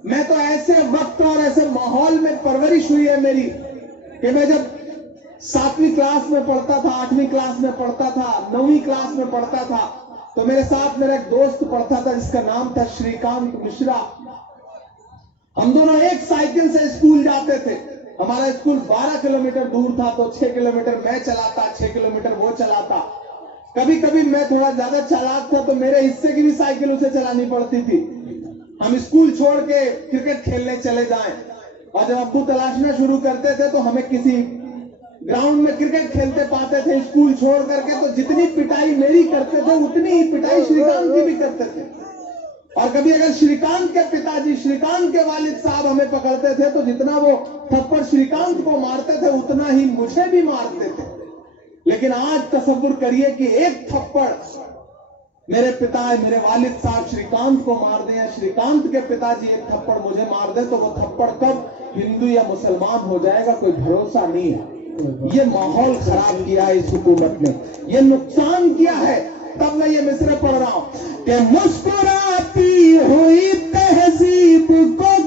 میں تو ایسے وقت اور ایسے ماحول میں پرورش ہوئی ہے میری کہ میں جب 7ویں کلاس میں پڑھتا تھا، 8ویں کلاس میں پڑھتا تھا، 9ویں کلاس میں پڑھتا تھا، تو میرے ساتھ میرا ایک دوست پڑھتا تھا جس کا نام تھا شری کانت مشرا. ہم دونوں ایک سائیکل سے اسکول جاتے تھے. ہمارا اسکول 12 کلومیٹر دور تھا، تو 6 کلومیٹر میں چلاتا، 6 کلومیٹر وہ چلاتا. کبھی کبھی میں تھوڑا زیادہ چالاک تھا تو میرے حصے کی بھی سائیکل اسے چلانی پڑتی تھی. ہم اسکول چھوڑ کے کرکٹ کھیلنے چلے جائیں، اور جب ابو تلاشنا شروع کرتے تھے تو ہمیں کسی گراؤنڈ میں کرکٹ کھیلتے پاتے تھے اسکول چھوڑ کر کے، تو جتنی پٹائی میری کرتے تھے اتنی ہی پٹائی شری کانت کی بھی کرتے تھے. اور کبھی اگر شری کانت کے پتا جی، شری کانت کے والد صاحب ہمیں پکڑتے تھے تو جتنا وہ تھپڑ شری کانت کو مارتے تھے اتنا ہی مجھے بھی مارتے تھے. لیکن آج تصور کریے کہ ایک تھپڑ میرے پتا میرے والد صاحب شری کانت کو مار دیں، یا شری کانت کے پتا جی ایک تھپڑ مجھے مار دیں، تو وہ تھپڑ کب ہندو یا مسلمان ہو جائے گا کوئی بھروسہ نہیں ہے. یہ ماحول خراب کیا ہے اس حکومت نے، یہ نقصان کیا ہے. تب میں یہ مصرع پڑھ رہا ہوں کہ مسکراتی ہوئی تہذیب کو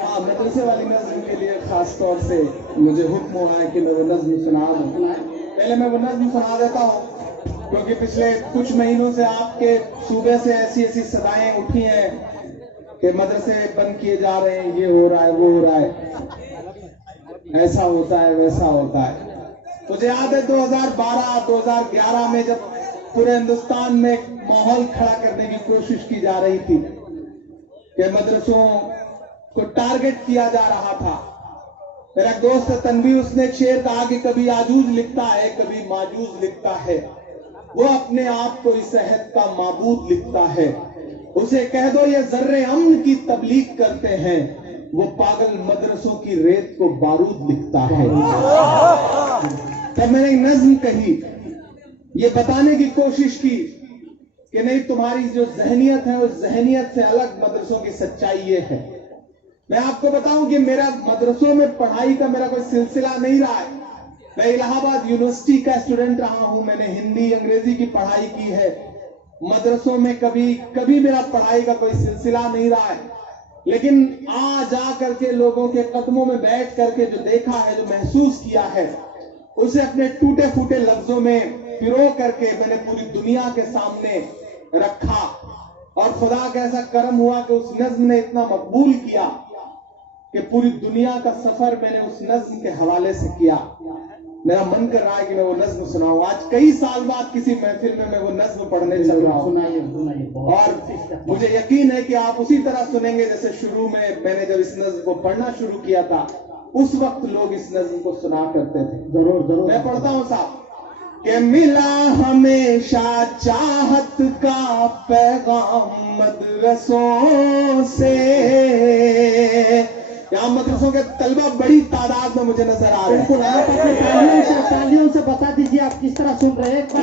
ہاں مدرسے والی نظم کے لیے خاص طور سے مجھے حکم ہوا ہے کہ میں وہ نظم سنا دوں. پہلے میں وہ نظم سنا دیتا ہوں کیونکہ پچھلے کچھ مہینوں سے آپ کے صوبے سے ایسی ایسی صدائیں اٹھی ہیں کہ مدرسے بند کیے جا رہے ہیں, یہ ہو رہا ہے, وہ ہو رہا ہے, ایسا ہوتا ہے, ویسا ہوتا ہے. مجھے یاد ہے 2012-2011 میں جب پورے ہندوستان میں ایک ماحول کھڑا کرنے کی کوشش کی جا رہی تھی کہ مدرسوں کو ٹارگٹ کیا جا رہا تھا. میرا ایک دوست تنویر, اس نے ایک شعر کہا کہ کبھی آجوز لکھتا ہے, کبھی ماجوز لکھتا ہے, وہ اپنے آپ کو اس عہد کا معبود لکھتا ہے. اسے کہہ دو یہ ذرے امن کی تبلیغ کرتے ہیں, وہ پاگل مدرسوں کی ریت کو بارود لکھتا ہے. تب میں نے ایک نظم کہی, یہ بتانے کی کوشش کی کہ نہیں, تمہاری جو ذہنیت ہے اس ذہنیت سے الگ مدرسوں کی سچائی یہ ہے. میں آپ کو بتاؤں کہ میرا مدرسوں میں پڑھائی کا میرا کوئی سلسلہ نہیں رہا ہے. میں الہ آباد یونیورسٹی کا اسٹوڈنٹ رہا ہوں, میں نے ہندی انگریزی کی پڑھائی کی ہے. مدرسوں میں کبھی میرا پڑھائی کا کوئی سلسلہ نہیں رہا ہے. لیکن جا کر کے لوگوں کے قدموں میں بیٹھ کر کے جو دیکھا ہے, جو محسوس کیا ہے, اسے اپنے ٹوٹے پھوٹے لفظوں میں پرو کر کے میں نے پوری دنیا کے سامنے رکھا. اور خدا کا ایسا کرم ہوا کہ اس نظم نے اتنا مقبول کیا کہ پوری دنیا کا سفر میں نے اس نظم کے حوالے سے کیا. میرا من کر رہا ہے کہ میں وہ نظم سناؤں. آج کئی سال بعد کسی محفل میں وہ نظم پڑھنے چل رہا ہوں, اور مجھے یقین ہے کہ آپ اسی طرح سنیں گے جیسے شروع میں نے جب اس نظم کو پڑھنا شروع کیا تھا اس وقت لوگ اس نظم کو سنا کرتے تھے. ضرور میں پڑھتا ہوں صاحب کہ ملا ہمیشہ چاہت کا پیغام مدرسوں سے. یہاں مدرسوں کے طلبہ بڑی تعداد میں مجھے نظر آ رہے ہیں. بالکل, آپ اپنے تالیوں سے بتا دیجیے آپ کس طرح سن رہے ہیں. ایک بار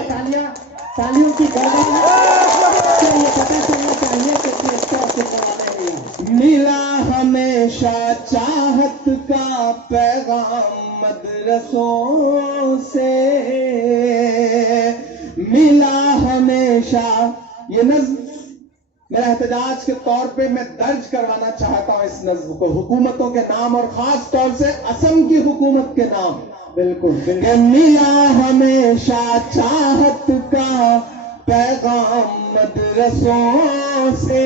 تالیوں کی گردن سے یہ پتہ چلنا چاہیے کہ کس طرح سے سنا رہے ہیں. ملا ہمیشہ چاہت کا پیغام مدرسوں سے, ملا ہمیشہ. یہ نظم میرا احتجاج کے طور پہ میں درج کروانا چاہتا ہوں اس نظم کو, حکومتوں کے نام اور خاص طور سے اسم کی حکومت کے نام. بالکل کہ ملا ہمیشہ چاہت کا پیغام مدرسوں سے,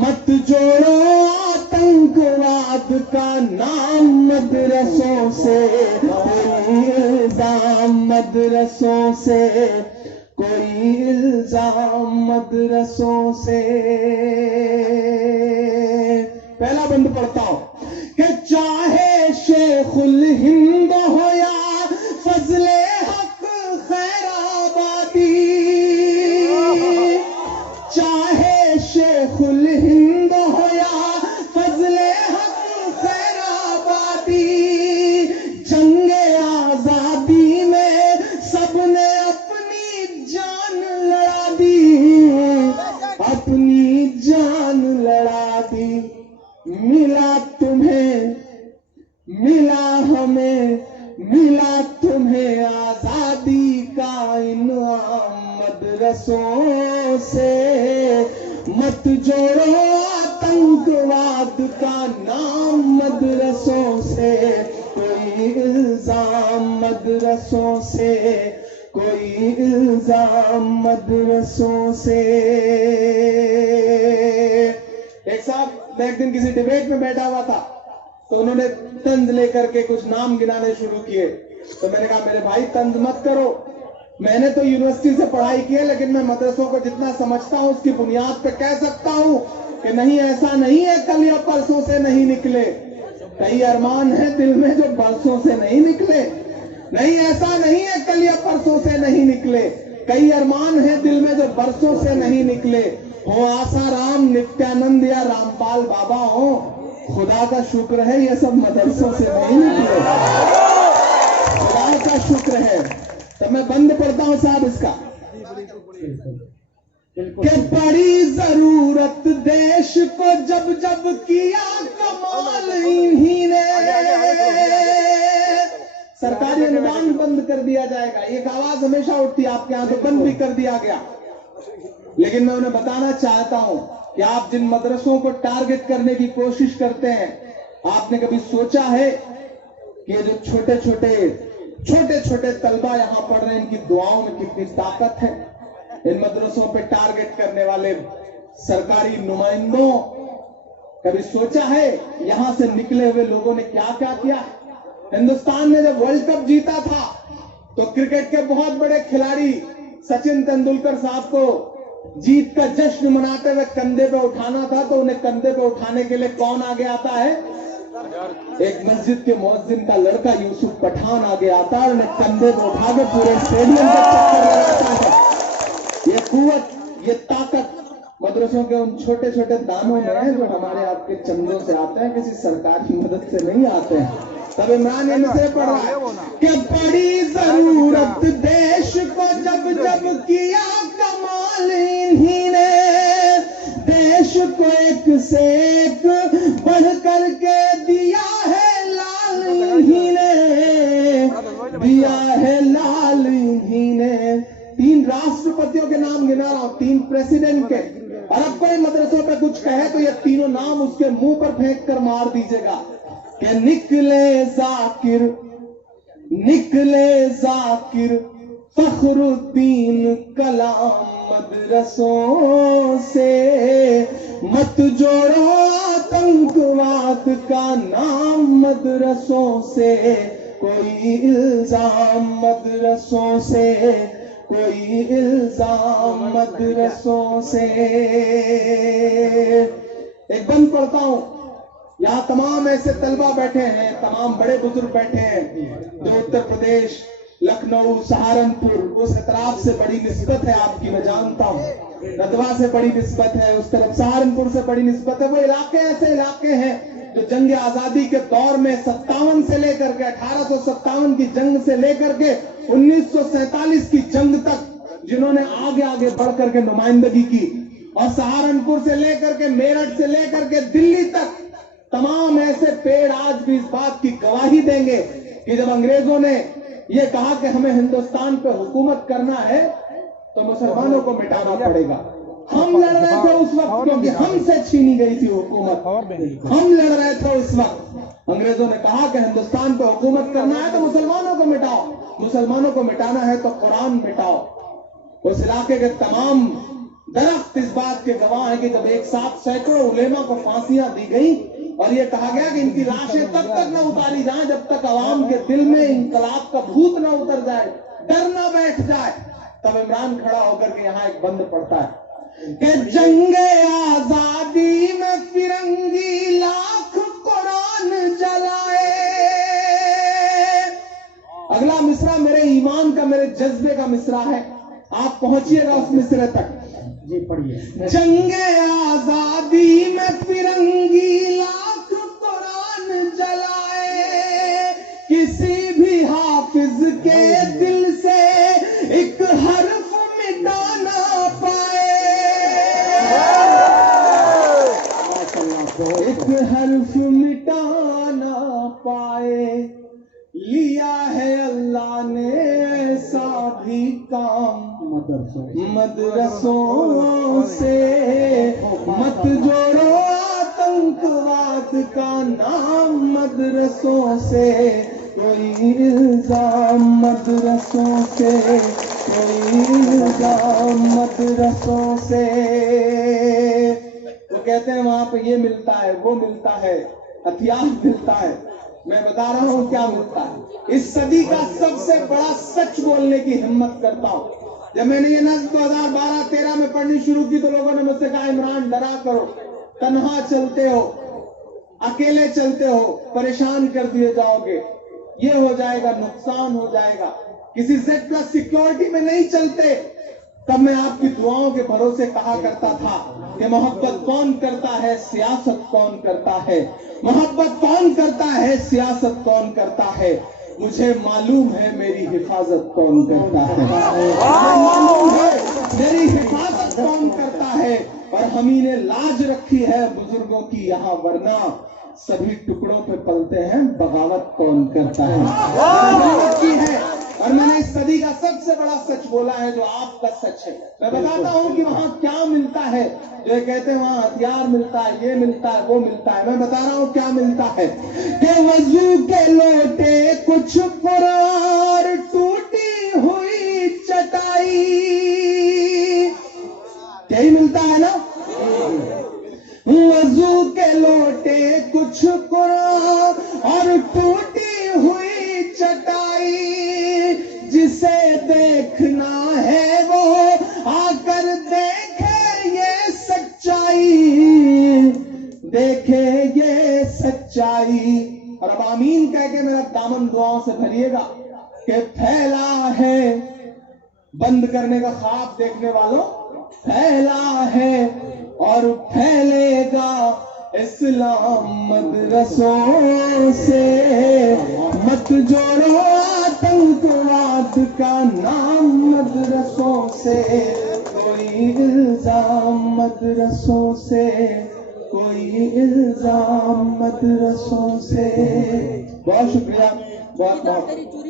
مت جوڑو آتنکواد کا نام مدرسوں سے, کوئی الزام مدرسوں سے, کوئی الزام مدرسوں سے. پہلا بند پڑھتا ہوں کہ چاہے شیخ الہند ہو یا فضل حق خیر آبادی, چاہے شیخ الہند ہو یا فضل حق خیر آبادی, جنگ آزادی میں سب نے اپنی جان لڑا دی, اپنی جان لڑا دی. ملا تمہیں, ملا ہمیں, ملا تمہیں آزادی کا انعام مدرسوں سے, مت جوڑو آتنکواد کا نام مدرسوں سے, کوئی الزام مدرسوں سے, کوئی الزام مدرسوں سے. ایک صاحب, میں ایک دن کسی ڈیبیٹ میں بیٹھا ہوا تھا تو انہوں نے طنز لے کر کے کچھ نام گنانے شروع کیے, تو میں نے کہا میرے بھائی طنز مت کرو, میں نے تو یونیورسٹی سے پڑھائی کی ہے لیکن میں مدرسوں کو جتنا سمجھتا ہوں اس کی بنیاد پہ کہہ سکتا ہوں کہ نہیں, ایسا نہیں ہے کل یا پرسوں سے نہیں نکلے. کئی ارمان ہیں دل میں جو برسوں سے نہیں نکلے. نہیں, ایسا نہیں ہے کل یا پرسوں سے نہیں نکلے. کئی ارمان ہیں دل میں جو برسوں سے نہیں نکلے. ہو آسا رام, نتیانند یا رامپال بابا ہو, خدا کا شکر ہے یہ سب مدرسوں سے نہیں نکلے. خدا کا شکر ہے. تو میں بند پڑھتا ہوں صاحب اس کا کہ بڑی ضرورت دیش کو جب جب کیا کمال انہی نے. سرکاری انعام بند کر دیا جائے گا, ایک آواز ہمیشہ اٹھتی ہے آپ کے یہاں, تو بند بھی کر دیا گیا. لیکن میں انہیں بتانا چاہتا ہوں کہ آپ جن مدرسوں کو ٹارگٹ کرنے کی کوشش کرتے ہیں، آپ نے کبھی سوچا ہے کہ یہ جو چھوٹے چھوٹے طلبہ یہاں پڑھ رہے ہیں، ان کی دعاؤں میں کتنی طاقت ہے؟ ان مدرسوں پہ ٹارگٹ کرنے والے سرکاری نمائندوں، کبھی سوچا ہے یہاں سے نکلے ہوئے لوگوں نے کیا کیا کیا؟ ہندوستان نے جب ورلڈ کپ جیتا تھا تو کرکٹ کے بہت بڑے کھلاڑی سچن تندولکر صاحب کو جیت کا جشن مناتے ہوئے کندھے پہ اٹھانا تھا، تو انہیں کندھے پہ اٹھانے کے لیے کون آگے آتا ہے؟ ایک مسجد کے مؤذن کا لڑکا یوسف پٹھان آگے آتا ہے، انہیں کندھے پہ اٹھا کے پورے اسٹیڈیم پہ چکر لگاتا ہے۔ یہ قوت، یہ طاقت مدرسوں کے ان چھوٹے چھوٹے دانوں میں ہے جو ہمارے آپ کے چندوں سے آتے ہیں، کسی سرکاری مدد سے نہیں آتے ہیں۔ تب عمران ان سے پڑھ رہا ہے کہ بڑی ضرورت دیش کو جب جب کیا کمال انہی نے، دیش کو ایک سے ایک بڑھ کر کے دیا ہے لال انہی نے، دیا ہے لال انہی نے۔ 3 راشٹرپتیوں کے نام گنا رہا ہوں، 3 پریسیڈنٹ کے، اور اب کوئی مدرسوں پہ کچھ کہے تو یہ تینوں نام اس کے منہ پر پھینک کر مار دیجیے گا کہ نکلے ذاکر فخر الدین کلام مدرسوں سے، مت جوڑو آتنکواد کا نام مدرسوں سے، کوئی الزام مدرسوں سے، کوئی الزام مدرسوں سے۔ ایک بند پڑھتا ہوں، یہاں تمام ایسے طلبہ بیٹھے ہیں، تمام بڑے بزرگ بیٹھے ہیں جو اتر پردیش، لکھنؤ، سہارنپور، اس اطراف سے بڑی نسبت ہے آپ کی، میں جانتا ہوں، ندوا سے بڑی نسبت ہے، اس طرف سہارنپور سے بڑی نسبت ہے۔ وہ علاقے ایسے علاقے ہیں جو جنگ آزادی کے دور میں 57 سے لے کر کے 1857 کی جنگ سے لے کر کے 1947 کی جنگ تک جنہوں نے آگے آگے بڑھ کر کے نمائندگی کی، اور سہارنپور سے لے کر کے میرٹھ سے لے کر کے دلی تک تمام ایسے پیڑ آج بھی اس بات کی گواہی دیں گے کہ جب انگریزوں نے یہ کہا کہ ہمیں ہندوستان پہ حکومت کرنا ہے تو مسلمانوں کو مٹانا پڑے گا۔ ہم لڑ رہے تھے اس وقت کیونکہ ہم سے چھینی گئی تھی حکومت، ہم لڑ رہے تھے اس وقت۔ انگریزوں نے کہا کہ ہندوستان پہ حکومت کرنا ہے تو مسلمانوں کو مٹاؤ، مسلمانوں کو مٹانا ہے تو قرآن مٹاؤ۔ اس علاقے کے تمام درخت اس بات کے گواہ ہیں کہ جب ایک ساتھ سینکڑوں علماء کو پھانسیاں دی گئی اور یہ کہا گیا کہ ان کی لاشیں تب تک نہ اتاری جائیں جب تک عوام کے دل میں انقلاب کا بھوت نہ اتر جائے، ڈر نہ بیٹھ جائے، تب عمران کھڑا ہو کر کے یہاں ایک بند پڑھتا ہے کہ جنگ آزادی میں فرنگی لاکھ قرآن جلائے۔ اگلا مصرع میرے ایمان کا، میرے جذبے کا مصرع ہے، آپ پہنچیے گا اس مصرع تک۔ جی پڑھیے۔ جنگ آزادی میں فرنگی لاکھ قرآن جلائے، کسی بھی حافظ کے دل سے ایک حرف مٹا نہ پائے، ایک حرف مٹا نہ پائے، لیا ہے اللہ نے ایسا بھی کام مدرسوں سے، مت جوڑو آتنکواد کا نام مدرسوں سے، کوئی الزام مدرسوں سے، کوئی الزام مدرسوں سے۔ وہ کہتے ہیں وہاں پہ یہ ملتا ہے، وہ ملتا ہے، ہتھیار ملتا ہے، میں بتا رہا ہوں کیا ملتا ہے۔ اس صدی کا سب سے بڑا سچ بولنے کی ہمت کرتا ہوں۔ جب میں نے یہ نظم 2012-13 میں پڑھنی شروع کی تو لوگوں نے مجھ سے کہا عمران ڈرا کرو، تنہا چلتے ہو، اکیلے چلتے ہو، پریشان کر دیے جاؤ گے، یہ ہو جائے گا، نقصان ہو جائے گا، کسی Z+ سیکیورٹی میں نہیں چلتے۔ تب میں آپ کی دعاؤں کے بھروسے کہا کرتا تھا کہ محبت کون کرتا ہے، سیاست کون کرتا ہے، محبت کون کرتا ہے، سیاست کون کرتا ہے، مجھے معلوم ہے میری حفاظت کون کرتا ہے، مجھے معلوم ہے میری حفاظت کون کرتا ہے، اور ہمیں نے لاج رکھی ہے بزرگوں کی یہاں، ورنہ سبھی ٹکڑوں پہ پلتے ہیں، بغاوت کون کرتا ہے، اور میں نے اس صدی کا سب سے بڑا سچ بولا ہے جو آپ کا سچ ہے. میں بتاتا ہوں کہ وہاں کیا ملتا ہے. جو کہتے ہیں وہاں ہتھیار ملتا ہے, یہ ملتا ہے, وہ ملتا ہے. میں بتا رہا ہوں کیا ملتا ہے کہ وضو کے لوٹے, کچھ قرار, ٹوٹی ہوئی چٹائی. یہی ملتا ہے نا, وضو کے لوٹے, کچھ قرآن اور ٹوٹی ہوئی چٹائی. جسے دیکھنا ہے وہ آ کر دیکھے یہ سچائی, دیکھے یہ سچائی. اور اب آمین کہہ کے میرا دامن دعاؤں سے بھریے گا کہ پھیلا ہے بند کرنے کا خواب دیکھنے والوں, پھیلا ہے اور پھیلے گا اسلام مدرسوں سے. مت جوڑو آتنکواد کا نام مدرسوں سے, کوئی الزام مدرسوں سے, کوئی الزام مدرسوں سے. بہت شکریہ, بہت بہت